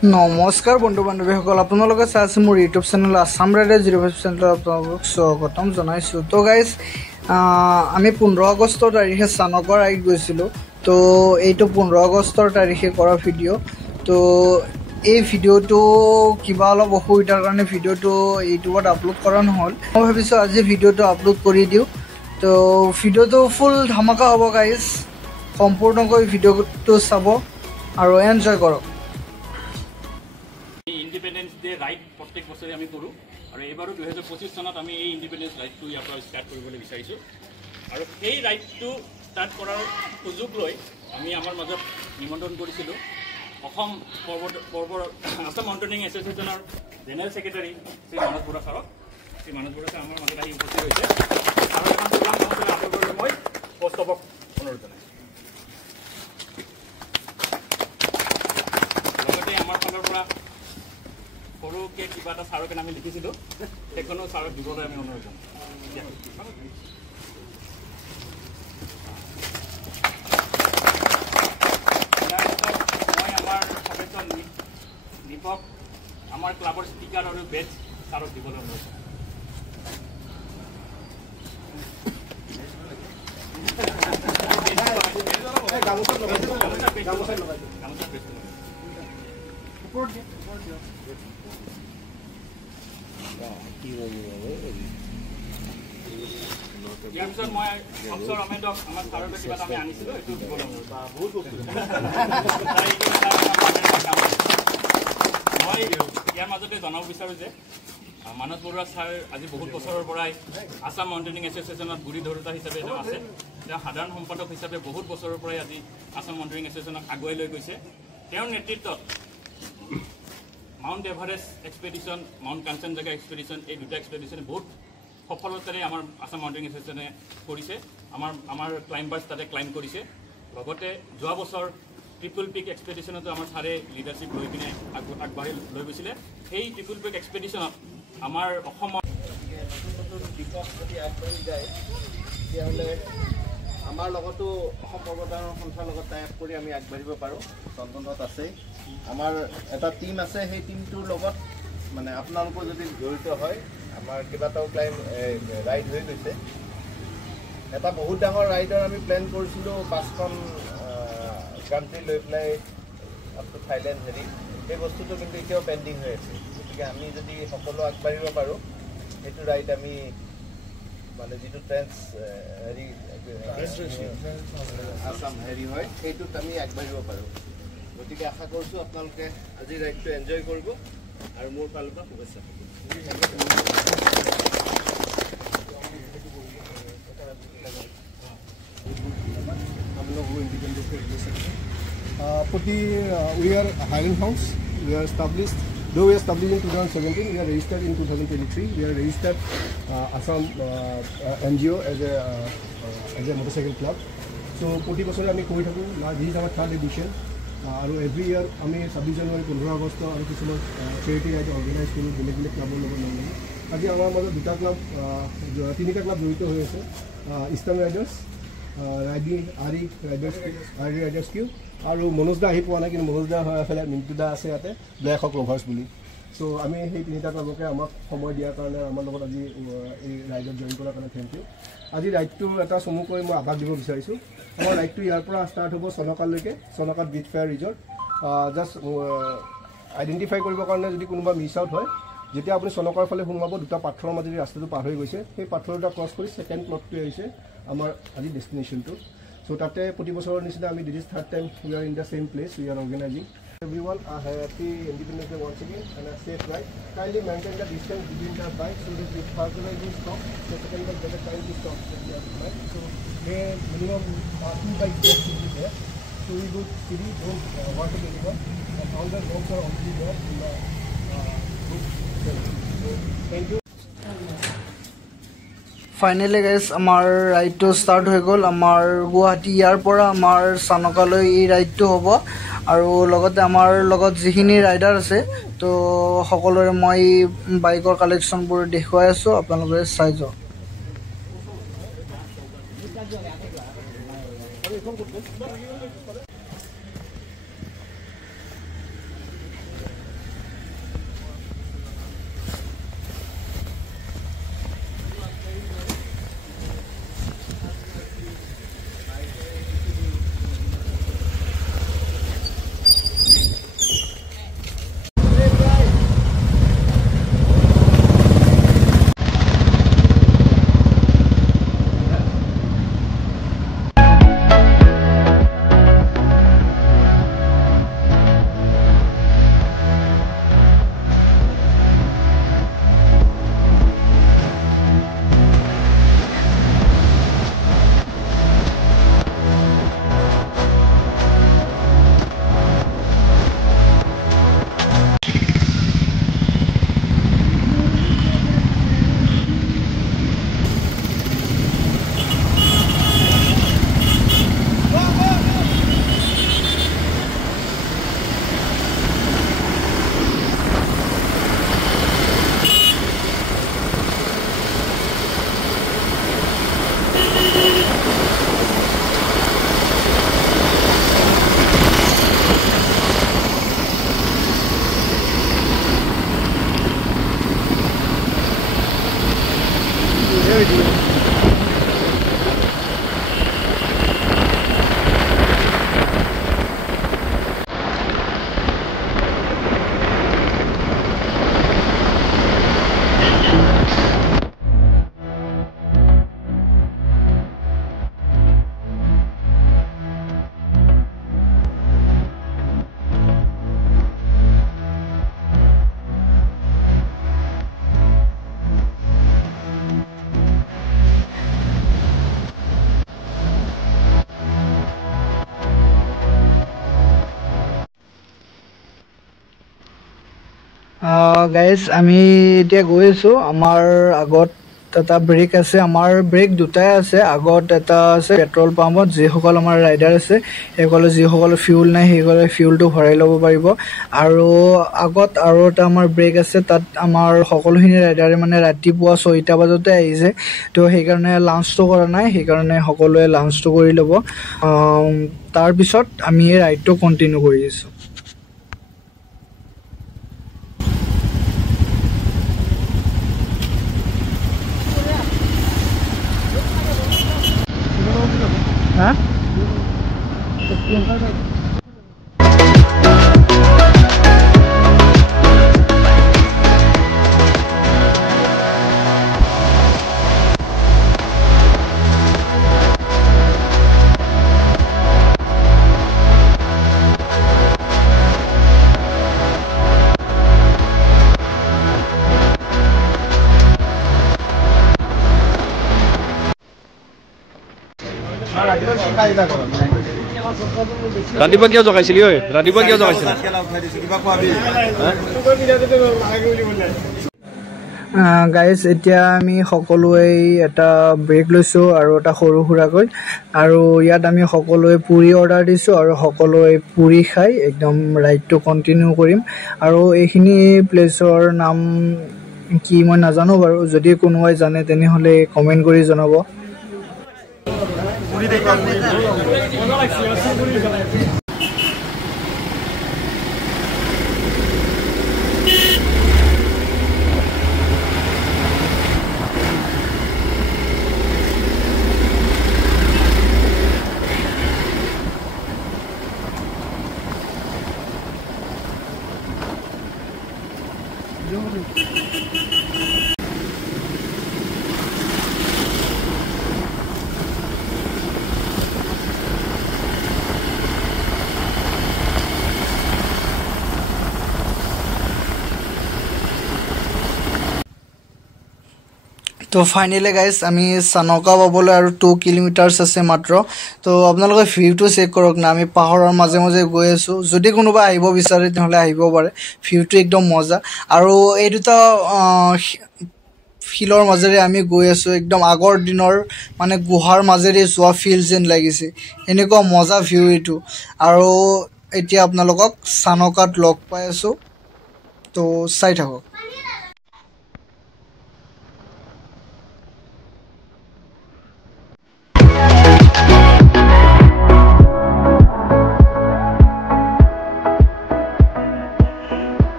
নমস্কাৰ বন্ধু বান্ধৱীসকল, আপোনালোকে চাই আছে মোৰ ইউটিউব চেনেল আছাম ৰাইডাৰ 05 চেনেলত আপোনালোকক স্বাগতম জনাইছোঁ। তো গাইজ, আমি 15 আগষ্টৰ তাৰিখে চানকা ৰাইড গৈছিলোঁ। তো এইটো 15 আগষ্টৰ তাৰিখে কৰা ভিডিঅ'। তো এই ভিডিঅ'টো কিবা অলপ অসুবিধাৰ কাৰণে ভিডিঅ'টো ইউটিউবত আপলোড কৰা নহ'ল। মই ভাবিছোঁ আজি ভিডিঅ'টো আপলোড কৰি দিওঁ। তো ভিডিঅ'টো ফুল ধামাকা হ'ব গাইজ, সম্পূৰ্ণকৈ ভিডিঅ'টো চাব আৰু এনজয় কৰক। ইণ্ডিপেণ্ডেন্স ডে ৰাইড প্ৰত্যেক বছৰে আমি কৰোঁ আৰু এইবাৰো 2025 চনত আমি এই ইণ্ডিপেণ্ডেন্স ৰাইডটো ইয়াৰ পৰা ষ্টাৰ্ট কৰিবলৈ বিচাৰিছোঁ। আৰু সেই ৰাইডটো ষ্টাৰ্ট কৰাৰ সুযোগ লৈ আমি আমাৰ মাজত নিমন্ত্ৰণ কৰিছিলোঁ অসম আছাম মাউণ্টেনিং এছ'চিয়েশ্যনৰ জেনেৰেল ছেক্ৰেটাৰী শ্ৰী মানস বৰুৱা ছাৰক। শ্ৰী মানস বৰুৱা ছাৰ আমাৰ মাজত আহি উপস্থিত হৈছে আৰু এখন প্ৰগ্ৰাম কাউন্সিলৰ আদৰণি মই কৌস্তভক অনুৰোধ জনাইছোঁ। লগতে আমাৰ ফালৰ পৰা সৰুকৈ কিবা এটা ছাৰকে আমি লিখিছিলোঁ, সেইখনো ছাৰক দিবলৈ আমি অনুৰোধ জনাওঁ। ইয়াৰ পিছত মই আমাৰ সদস্য দীপক, আমাৰ ক্লাবৰ স্পীকাৰ আৰু বেজ ছাৰক দিবলৈ অনুৰোধ জনাওঁ। ইয়াৰ পিছত মই অফিচৰ ৰমেশক আমাৰ ছাৰৰ কিবা এটা আমি আনিছিলোঁ, এইটো দিবলৈ অনুৰোধ। বহুত মই ইয়াৰ মাজতে জনাব বিচাৰোঁ যে মানস বৰুৱা ছাৰ আজি বহুত বছৰৰ পৰাই আছাম মাউণ্টেনিং এছ'চিয়েশ্যনত গুৰি ধৰোতা হিচাপে তেওঁ আছে। তেওঁ সাধাৰণ সম্পাদক হিচাপে বহুত বছৰৰ পৰাই আজি আছাম মাউণ্টেনিং এছ'চিয়েশ্যনক আগুৱাই লৈ গৈছে। তেওঁৰ নেতৃত্বত mount Everest expedition, mount Kanchenjunga expedition, এই দুটা এক্সপেডিশ্যনে বহুত সফলতাৰে আমাৰ আছাম মাউণ্টেনিং এছ'চিয়েশ্যনে কৰিছে। আমাৰ ক্লাইম্বাৰ্ছ তাতে ক্লাইম্ব কৰিছে। লগতে যোৱা বছৰ ট্ৰিপল পিক এক্সপেডিশ্যনতো আমাৰ ছাৰে লিডাৰশ্বিপ লৈ পিনে আগবাঢ়ি লৈ গৈছিলে। সেই ট্ৰিপল পিক এক্সপেডিশ্যনত আমাৰ অসমৰ দিশত যদি আগবাঢ়ি যায় তেতিয়াহ'লে আমাৰ লগতো অসম পৰ্বতাৰোহণ সন্থাৰ লগত টাই আপ কৰি আমি আগবাঢ়িব পাৰোঁ। চন্দনত আছে, আমাৰ এটা টীম আছে। সেই টীমটোৰ লগত মানে আপোনালোকৰ যদি জড়িত হয়, আমাৰ কেইবাটাও ৰাইড হৈ গৈছে। এটা বহুত ডাঙৰ ৰাইডৰ আমি প্লেন কৰিছিলোঁ 5খন কাণ্ট্ৰি লৈ পেলাই আপ টু থাইলেণ্ড সেই বস্তুটো কিন্তু এতিয়াও পেণ্ডিং হৈ আছে। গতিকে আমি যদি সকলো আগবাঢ়িব পাৰোঁ, সেইটো ৰাইড আমি মানে যিটো আছাম হয় সেইটোত আমি আগবাঢ়িব পাৰোঁ। গতিকে আশা কৰিছোঁ আপোনালোকে আজি ৰাইডটো এনজয় কৰিব আৰু মোৰ ফালৰ পৰা শুভেচ্ছা থাকিব। We are Highland House. We are established. Though we are established in 2017, we are registered in 2023. We are registered Assam NGO as a motorcycle club. So, প্ৰতি বছৰে আমি কৰি থাকোঁ। This is our 3rd edition. আৰু every ইয়াৰ আমি 26 জানুৱাৰী, 15 আগষ্ট আৰু কিছুমান charity ride organise কৰোঁ বেলেগ বেলেগ ক্লাবৰ লগত নামি। আজি আমাৰ মাজত 3টা ক্লাব জড়িত হৈ আছে। ইষ্টাৰ্ণ ৰাইডাৰ্ছ, ৰাইডাৰ্ছ কিউ আৰু মনোজ দা আহি পোৱা নাই, কিন্তু মনোজ দা হয় এফালে মিণ্টু দা আছে ইয়াতে, ব্লেক হক লভাৰ্ছ বুলি। চ' আমি সেই 3টা ক্লাবকে আমাক সময় দিয়াৰ কাৰণে, আমাৰ লগত আজি এই ৰাইডত জইন কৰাৰ কাৰণে থেংক ইউ। আজি ৰাইডটো এটা চমুকৈ মই আভাস দিব বিচাৰিছোঁ। আমাৰ ৰাইডটো ইয়াৰ পৰা ষ্টাৰ্ট হ'ব চনকালৈকে, চনকাত beat fair resort. Just identify কৰিবৰ কাৰণে যদি কোনোবা মিছ আউট হয়, যেতিয়া আপুনি চনকাৰ ফালে সোমাব, 2টা পাথৰৰ মাজেদি ৰাস্তাটো পাৰ হৈ গৈছে। সেই পাথৰ দুটা ক্ৰছ কৰি 2nd প্লটটো আহিছে আমাৰ আজি ডেষ্টিনেশ্যনটো। চ' তাতে প্ৰতি বছৰৰ নিচিনা আমি this is 3rd time we are in the same place, we are organizing. Everyone are happy Independence Day once again and a safe ride. Kindly maintain the distance between the bikes so that if further will stop, the second bike get a time to stop. So minimum 2 bikes should be there. So we go steady, don't want anyone. And all the roads are already there in the group. So thank you. Finally guys, আমাৰ ৰাইডটো start হৈ গ'ল। আমাৰ গুৱাহাটী ইয়াৰ পৰা আমাৰ চানকালৈ এই ৰাইডটো হ'ব। আৰু লগতে আমাৰ লগত যিখিনি ৰাইডাৰ আছে, তো সকলোৰে মই বাইকৰ কালেকশ্যনবোৰ দেখুৱাই আছোঁ, আপোনালোকে চাই যাওক। গাইজ আমি এতিয়া গৈ আছোঁ আমাৰ আগত এটা ব্ৰেক আছে আমাৰ ব্ৰেক দুটাই আছে আগত এটা আছে পেট্ৰল পাম্পত যিসকল আমাৰ ৰাইডাৰ আছে সেইসকলে যিসকলৰ ফিউল নাই সেইসকলে ফিউলটো ভৰাই ল'ব পাৰিব আৰু আগত আৰু এটা আমাৰ ব্ৰেক আছে তাত আমাৰ সকলোখিনি ৰাইডাৰে মানে ৰাতিপুৱা 6টা বজাতে আহিছে তো সেইকাৰণে লাঞ্চটো কৰা নাই সেইকাৰণে সকলোৱে লাঞ্চটো কৰি ল'ব তাৰপিছত আমি এই ৰাইডটো কণ্টিনিউ কৰি আছোঁ Hah? ৰাতিপুৱা কিয় জগাইছিলি ঐ ৰাতিপুৱা কিয় জগাইছিলি গাইজ এতিয়া আমি সকলোৱে এটা ব্ৰেক লৈছোঁ আৰু এটা সৰু সুৰাকৈ আৰু ইয়াত আমি সকলোৱে পুৰি অৰ্ডাৰ দিছোঁ আৰু সকলোৱে পুৰি খাই একদম ৰাইডটো কণ্টিনিউ কৰিম আৰু এইখিনি প্লেচৰ নাম কি মই নাজানো বাৰু যদি কোনোবাই জানে তেনেহ'লে কমেণ্ট কৰি জনাব তো ফাইনেলি গাইজ আমি চানকা পাবলৈ আৰু 2 কিলোমিটাৰ্ছ আছে মাত্ৰ তো আপোনালোকে ভিউটো চেক কৰক না আমি পাহাৰৰ মাজে মাজে গৈ আছোঁ যদি কোনোবা আহিব বিচাৰে তেনেহ'লে আহিব পাৰে ভিউটো একদম মজা আৰু এই দুটা শিলৰ মাজেৰে আমি গৈ আছোঁ একদম আগৰ দিনৰ মানে গুহাৰ মাজেৰে যোৱা ফিল যেন লাগিছে এনেকুৱা মজা ভিউ এইটো আৰু এতিয়া আপোনালোকক চানকাত লগ পাই আছোঁ তো চাই থাকক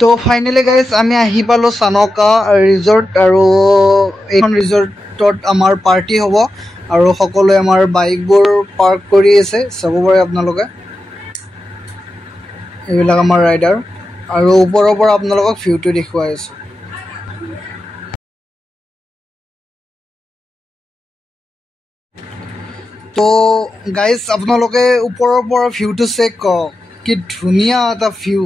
তো ফাইনেলি গাইজ আমি আহি পালোঁ চানকা ৰিজৰ্ট আৰু এইখন ৰিজৰ্টত আমাৰ পাৰ্টি হ'ব আৰু সকলোৱে আমাৰ বাইকবোৰ পাৰ্ক কৰি আছে চাব পাৰে আপোনালোকে এইবিলাক আমাৰ ৰাইডাৰ আৰু ওপৰৰ পৰা আপোনালোকক ভিউটো দেখুৱাই আছোঁ তো গাইজ আপোনালোকে ওপৰৰ পৰা ভিউটো চেক কৰক কি ধুনীয়া এটা ভিউ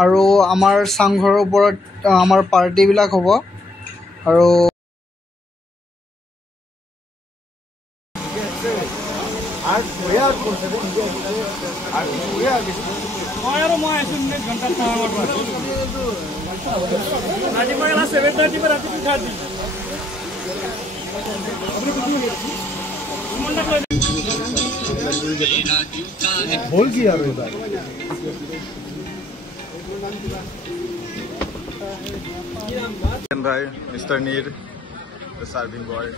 আৰু আমাৰ চাংঘৰৰ ওপৰত আমাৰ পাৰ্টিবিলাক হ'ব আৰু বল কি আৰু এবাৰ Bhai, Mr. Neer, the serving boy.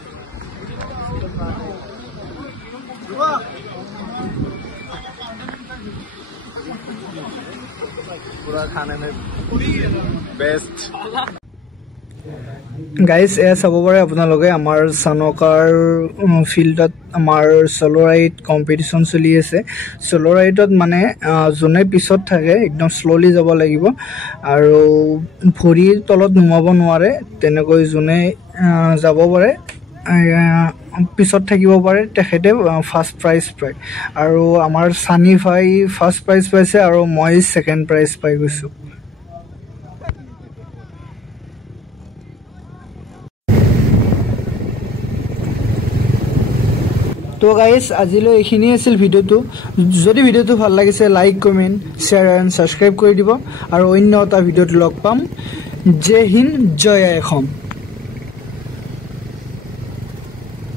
पूरा खाने में बेस्ट গাইজ এয়া চাব পাৰে আপোনালোকে আমাৰ চানকাৰ ফিল্ডত আমাৰ চ'ল' ৰাইড কম্পিটিশ্যন চলি আছে চ'ল' ৰাইডত মানে যোনে পিছত থাকে একদম শ্ল'লি যাব লাগিব আৰু ভৰিৰ তলত নুমাব নোৱাৰে তেনেকৈ যোনে যাব পাৰে পিছত থাকিব পাৰে তেখেতে ফাৰ্ষ্ট প্ৰাইজ পায় আৰু আমাৰ সানি ভাই ফাৰ্ষ্ট প্ৰাইজ পাইছে আৰু মই ছেকেণ্ড প্ৰাইজ পাই গৈছোঁ তো গাইজ আজিলৈ এইখিনিয়ে আছিল ভিডিঅ'টো যদি ভিডিঅ'টো ভাল লাগিছে like comment share and subscribe কৰি দিব আৰু অন্য এটা ভিডিঅ'ত লগ পাম জয় হিন্দ জয় অসম